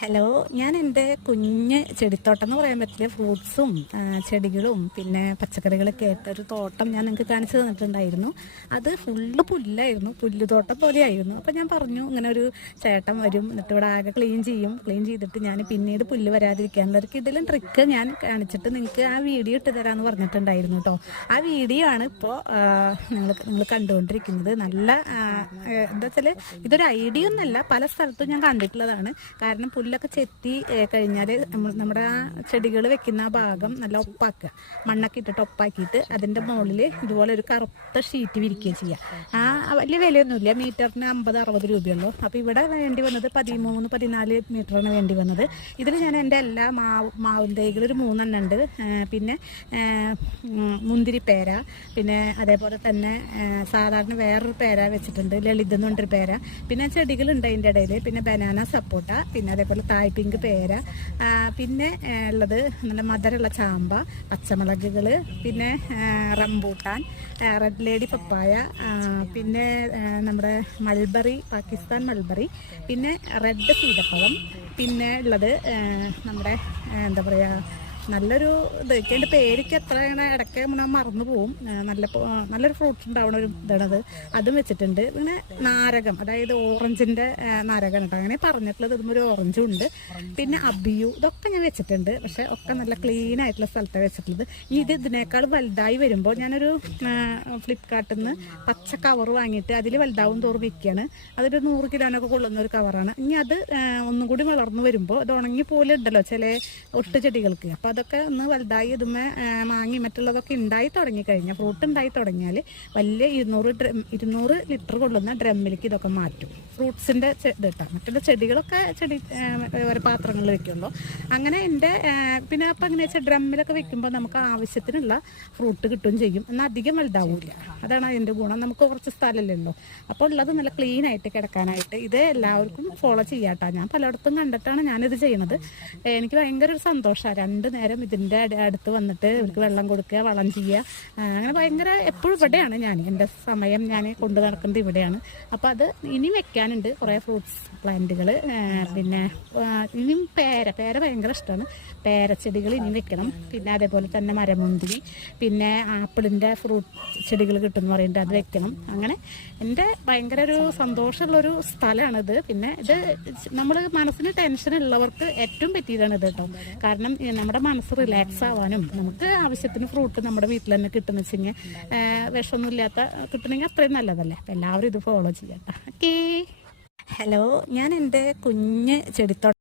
Hello, ഞാൻ എൻ്റെ കുഞ്ഞ് ചെടിത്തോട്ടം എന്ന് പറയാൻ പറ്റില്ല, ഫ്രൂട്ട്സും ചെടികളും പിന്നെ പച്ചക്കറികളൊക്കെ ആയിട്ട് ഒരു തോട്ടം ഞാൻ നിങ്ങൾക്ക് കാണിച്ചു തന്നിട്ടുണ്ടായിരുന്നു. അത് ഫുള്ള് പുല്ലായിരുന്നു, പുല്ലുതോട്ടം പോലെയായിരുന്നു. അപ്പോൾ ഞാൻ പറഞ്ഞു ഇങ്ങനെ ഒരു ചേട്ടൻ വരും, എന്നിട്ട് ഇവിടെ ആകെ ക്ലീൻ ചെയ്തിട്ട് ഞാൻ പിന്നീട് പുല്ല് വരാതിരിക്കാനുള്ള ഒരു കിടിലൻ ട്രിക്ക് ഞാൻ കാണിച്ചിട്ട് നിങ്ങൾക്ക് ആ വീഡിയോ ഇട്ട് തരാമെന്ന് പറഞ്ഞിട്ടുണ്ടായിരുന്നു കേട്ടോ. ആ വീഡിയോ ആണ് ഇപ്പോൾ നിങ്ങൾ കണ്ടുകൊണ്ടിരിക്കുന്നത്. നല്ല എന്താ വെച്ചാൽ ഇതൊരു ഐഡിയ ഒന്നല്ല, പല സ്ഥലത്തും ഞാൻ കണ്ടിട്ടുള്ളതാണ്. കാരണം പുല്ലൊക്കെ ചെത്തി കഴിഞ്ഞാൽ നമ്മുടെ ആ ചെടികൾ വെക്കുന്ന ആ ഭാഗം നല്ല ഒപ്പാക്കുക, മണ്ണൊക്കെ ഇട്ടിട്ട് ഒപ്പാക്കിയിട്ട് അതിൻ്റെ മുകളിൽ ഇതുപോലെ ഒരു കറുത്ത ഷീറ്റ് വിരിക്കുക ചെയ്യുക. വലിയ വിലയൊന്നുമില്ല, മീറ്ററിന് 50-60 രൂപയുള്ളൂ. അപ്പോൾ ഇവിടെ വേണ്ടി വന്നത് 13-14 മീറ്ററാണ് വേണ്ടി വന്നത്. ഇതിൽ ഞാൻ എൻ്റെ എല്ലാ മാവിൻ തൈകൾ ഒരു 3 എണ്ണം ഉണ്ട്. പിന്നെ മുന്തിരിപ്പേര, പിന്നെ അതേപോലെ തന്നെ സാധാരണ വേറൊരു പേര വെച്ചിട്ടുണ്ട്, ലളിത് എന്ന് പറഞ്ഞൊരു പേര. പിന്നെ ചെടികളുണ്ട് അതിൻ്റെ ഇടയിൽ, പിന്നെ ബനാന സപ്പോട്ട, പിന്നെ അതേപോലെ തായ് പിങ്ക് പേര, പിന്നെ ഉള്ളത് നല്ല മധുരമുള്ള ചാമ്പ, പച്ചമുളകുകൾ, പിന്നെ റംബൂട്ടാൻ, റെഡ് ലേഡി പപ്പായ, പിന്നെ നമ്മുടെ മൾബറി, പാകിസ്ഥാൻ മൾബറി, പിന്നെ റെഡ് സീതപ്പഴം, പിന്നെ ഉള്ളത് നമ്മുടെ എന്താ പറയുക നല്ലൊരു ഇതൊക്കെ എൻ്റെ പേരയ്ക്ക് എത്രയാണ് ഇടയ്ക്ക് മറന്നു പോവും. നല്ലൊരു ഫ്രൂട്ട്സ് ഉണ്ടാവണ ഒരു ഇതാണത്, അതും വെച്ചിട്ടുണ്ട്. പിന്നെ നാരകം, അതായത് ഓറഞ്ചിൻ്റെ നാരകം കേട്ടോ, അങ്ങനെ പറഞ്ഞിട്ടുള്ളത്. ഇതും ഒരു ഓറഞ്ചും ഉണ്ട്. പിന്നെ അബിയു, ഇതൊക്കെ ഞാൻ വെച്ചിട്ടുണ്ട്. പക്ഷെ ഒക്കെ നല്ല ക്ലീൻ ആയിട്ടുള്ള സ്ഥലത്താണ് വെച്ചിട്ടുള്ളത്. ഇനി ഇതിനേക്കാൾ വലുതായി വരുമ്പോൾ ഞാനൊരു ഫ്ലിപ്കാർട്ടിൽ നിന്ന് പച്ച കവർ വാങ്ങിയിട്ട് അതിൽ വലുതാവും തോറും വിൽക്കുകയാണ്. അതൊരു 100 കിലോനൊക്കെ കൊള്ളുന്ന ഒരു കവറാണ്. ഇനി അത് ഒന്നും കൂടി വളർന്നു വരുമ്പോൾ അത് ഉണങ്ങി പോലെ ഉണ്ടല്ലോ ചില ഒട്ട് ചെടികൾക്ക്, അപ്പോൾ അതൊക്കെ ഒന്ന് വലുതായി ഇതുമേ മാങ്ങി മറ്റുള്ളതൊക്കെ ഉണ്ടായി തുടങ്ങിക്കഴിഞ്ഞാൽ, ഫ്രൂട്ട് ഉണ്ടായി തുടങ്ങിയാൽ വലിയ 200 ലിറ്റർ കൊള്ളുന്ന ഡ്രമ്മിലേക്ക് ഇതൊക്കെ മാറ്റും. ഫ്രൂട്ട്സിൻ്റെ ഇത് കേട്ടോ. മറ്റുള്ള ചെടികളൊക്കെ ഓരോ പാത്രങ്ങളിൽ വെക്കുമ്പോൾ അങ്ങനെ എൻ്റെ പിന്നെ അപ്പം എങ്ങനെ വെച്ചാൽ ഡ്രമ്മിലൊക്കെ വെക്കുമ്പോൾ നമുക്ക് ആവശ്യത്തിനുള്ള ഫ്രൂട്ട് കിട്ടുകയും ചെയ്യും, എന്നാൽ അധികം വലുതാവില്ല. അതാണ് അതിൻ്റെ ഗുണം. നമുക്ക് കുറച്ച് സ്ഥലമല്ലല്ലോ, അപ്പോൾ ഉള്ളത് നല്ല ക്ലീൻ ആയിട്ട് കിടക്കാനായിട്ട് ഇത് എല്ലാവർക്കും ഫോളോ ചെയ്യാട്ടോ. ഞാൻ പലയിടത്തും കണ്ടിട്ടാണ് ഞാനിത് ചെയ്യണത്. എനിക്ക് ഭയങ്കര ഒരു സന്തോഷമാണ്. 2 നേരം ഇതിൻ്റെ അടുത്ത് വന്നിട്ട് ഇവർക്ക് വെള്ളം കൊടുക്കുക, വളം ചെയ്യുക, അങ്ങനെ ഭയങ്കര എപ്പോഴും ഇവിടെയാണ് എൻ്റെ സമയം ഞാൻ കൊണ്ടു നടക്കുന്നത് ഇവിടെയാണ്. അപ്പോൾ അത് ഇനി വെക്കാനുണ്ട് കുറേ ഫ്രൂട്ട്സ് പ്ലാന്റുകൾ. പിന്നെ ഇനിയും പേര ഭയങ്കര ഇഷ്ടമാണ്. പേരച്ചെടികൾ ഇനി വെക്കണം. പിന്നെ അതേപോലെ തന്നെ മരമുന്തിരി, പിന്നെ ആപ്പിളിൻ്റെ ഫ്രൂട്ട് ചെടികൾ കിട്ടുമെന്ന് പറയുന്നത്, അത് വെക്കണം. അങ്ങനെ എൻ്റെ ഭയങ്കര ഒരു സന്തോഷമുള്ളൊരു സ്ഥലമാണിത്. പിന്നെ ഇത് നമ്മൾ മനസ്സിന് ടെൻഷൻ ഉള്ളവർക്ക് ഏറ്റവും പറ്റിയതാണ് ഇത് കേട്ടോ. കാരണം നമ്മുടെ മനസ്സ് റിലാക്സ് ആവാനും നമുക്ക് ആവശ്യത്തിന് ഫ്രൂട്ട് നമ്മുടെ വീട്ടിൽ തന്നെ കിട്ടുന്ന വെച്ചെങ്കിൽ വിഷമൊന്നും ഇല്ലാത്ത കിട്ടണമെങ്കിൽ അത്രയും നല്ലതല്ലേ. അപ്പം എല്ലാവരും ഇത് ഫോളോ ചെയ്യട്ടെ. ഓക്കേ. ഹലോ, ഞാൻ എൻ്റെ കുഞ്ഞ് ചെടിത്തോട്ടം